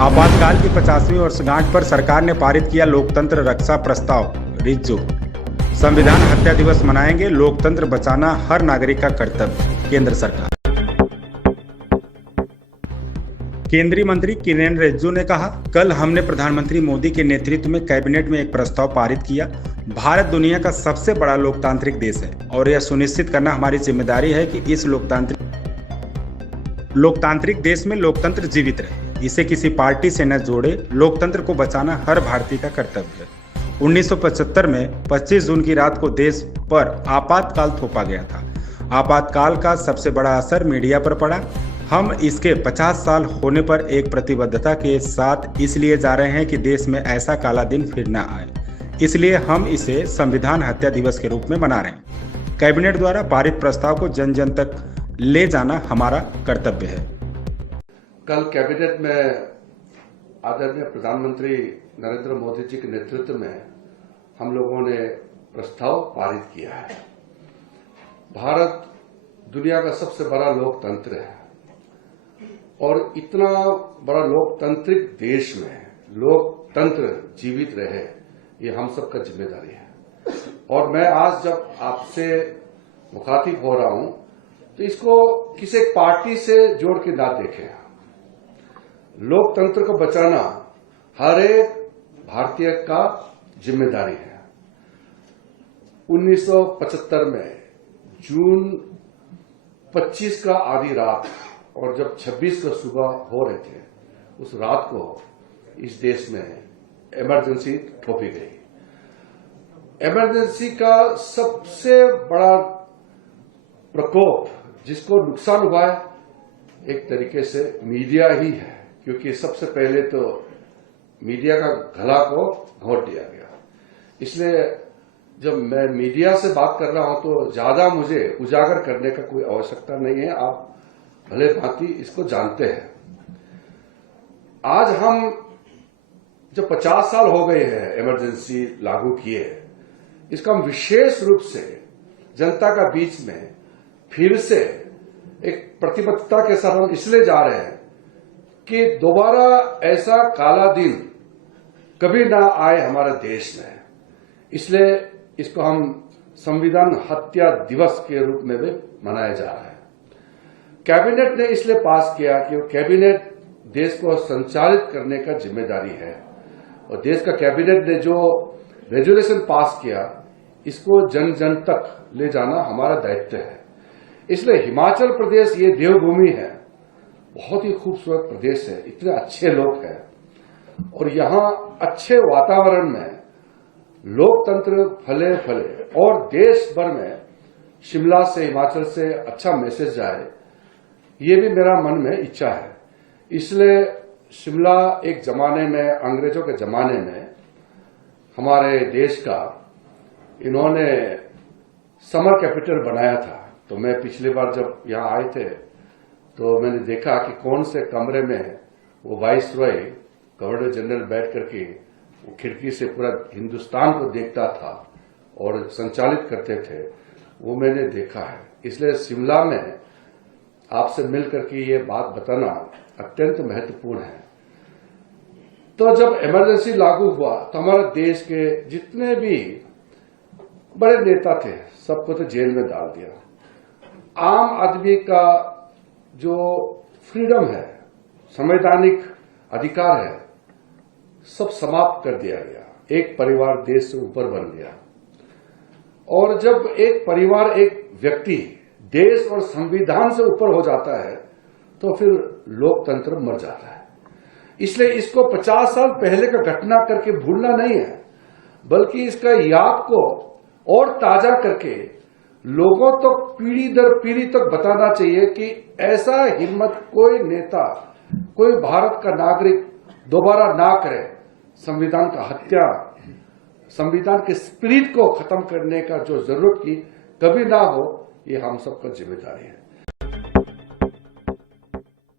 आपातकाल की 50वीं वर्षगांठ पर सरकार ने पारित किया लोकतंत्र रक्षा प्रस्ताव रिज्जू। संविधान हत्या दिवस मनाएंगे, लोकतंत्र बचाना हर नागरिक का कर्तव्य, केंद्र सरकार। केंद्रीय मंत्री किरेन रिज्जू ने कहा, कल हमने प्रधानमंत्री मोदी के नेतृत्व में कैबिनेट में एक प्रस्ताव पारित किया। भारत दुनिया का सबसे बड़ा लोकतांत्रिक देश है और यह सुनिश्चित करना हमारी जिम्मेदारी है कि इस लोकतांत्रिक देश में लोकतंत्र जीवित रहे, इसे किसी पार्टी से न जोड़े। लोकतंत्र को बचाना हर भारतीय का कर्तव्य है। 1975 में 25 जून की रात को देश पर आपातकाल थोपा गया था। आपातकाल का सबसे बड़ा असर मीडिया पर पड़ा। हम इसके 50 साल होने पर एक प्रतिबद्धता के साथ इसलिए जा रहे हैं कि देश में ऐसा काला दिन फिर न आए, इसलिए हम इसे संविधान हत्या दिवस के रूप में मना रहे हैं। कैबिनेट द्वारा पारित प्रस्ताव को जन जन तक ले जाना हमारा कर्तव्य है। कल कैबिनेट में आदरणीय प्रधानमंत्री नरेंद्र मोदी जी के नेतृत्व में हम लोगों ने प्रस्ताव पारित किया है। भारत दुनिया का सबसे बड़ा लोकतंत्र है और इतना बड़ा लोकतांत्रिक देश में लोकतंत्र जीवित रहे, ये हम सबका जिम्मेदारी है। और मैं आज जब आपसे मुखातिब हो रहा हूं तो इसको किसी एक पार्टी से जोड़ के ना देखें। लोकतंत्र को बचाना हर एक भारतीय का जिम्मेदारी है। 1975 में जून 25 का आधी रात और जब 26 का सुबह हो रहे थे, उस रात को इस देश में इमरजेंसी थोपी गई। इमरजेंसी का सबसे बड़ा प्रकोप जिसको नुकसान हुआ है, एक तरीके से मीडिया ही है, क्योंकि सबसे पहले तो मीडिया का गला को घोंट दिया गया। इसलिए जब मैं मीडिया से बात कर रहा हूं तो ज्यादा मुझे उजागर करने का कोई आवश्यकता नहीं है, आप भले भांति इसको जानते हैं। आज हम जब 50 साल हो गए हैं इमरजेंसी लागू किए, इसका हम विशेष रूप से जनता का बीच में फिर से एक प्रतिबद्धता के साथ हम इसलिए जा रहे हैं कि दोबारा ऐसा काला दिन कभी ना आए हमारे देश में। इसलिए इसको हम संविधान हत्या दिवस के रूप में भी मनाया जा रहा है। कैबिनेट ने इसलिए पास किया कि वो कैबिनेट देश को संचालित करने का जिम्मेदारी है और देश का कैबिनेट ने जो रेजोल्यूशन पास किया, इसको जन जन तक ले जाना हमारा दायित्व है। इसलिए हिमाचल प्रदेश ये देवभूमि है, बहुत ही खूबसूरत प्रदेश है, इतने अच्छे लोग हैं और यहाँ अच्छे वातावरण में लोकतंत्र फले फले और देश भर में शिमला से, हिमाचल से अच्छा मैसेज जाए, ये भी मेरा मन में इच्छा है। इसलिए शिमला एक जमाने में, अंग्रेजों के जमाने में हमारे देश का इन्होंने समर कैपिटल बनाया था। तो मैं पिछली बार जब यहाँ आए थे तो मैंने देखा कि कौन से कमरे में वो वाइस रॉय गवर्नर जनरल बैठ करके वो खिड़की से पूरा हिंदुस्तान को देखता था और संचालित करते थे, वो मैंने देखा है। इसलिए शिमला में आपसे मिलकर के ये बात बताना अत्यंत महत्वपूर्ण है। तो जब इमरजेंसी लागू हुआ तो हमारे देश के जितने भी बड़े नेता थे, सबको तो जेल में डाल दिया। आम आदमी का जो फ्रीडम है, संवैधानिक अधिकार है, सब समाप्त कर दिया गया। एक परिवार देश से ऊपर बन गया और जब एक परिवार, एक व्यक्ति देश और संविधान से ऊपर हो जाता है तो फिर लोकतंत्र मर जाता है। इसलिए इसको 50 साल पहले का घटना करके भूलना नहीं है, बल्कि इसका याद को और ताजा करके लोगों तक, पीढ़ी दर पीढ़ी तक बताना चाहिए कि ऐसा हिम्मत कोई नेता, कोई भारत का नागरिक दोबारा ना करे। संविधान का हत्या, संविधान के स्पिरिट को खत्म करने का जो जरूरत की कभी ना हो, ये हम सबका जिम्मेदारी है।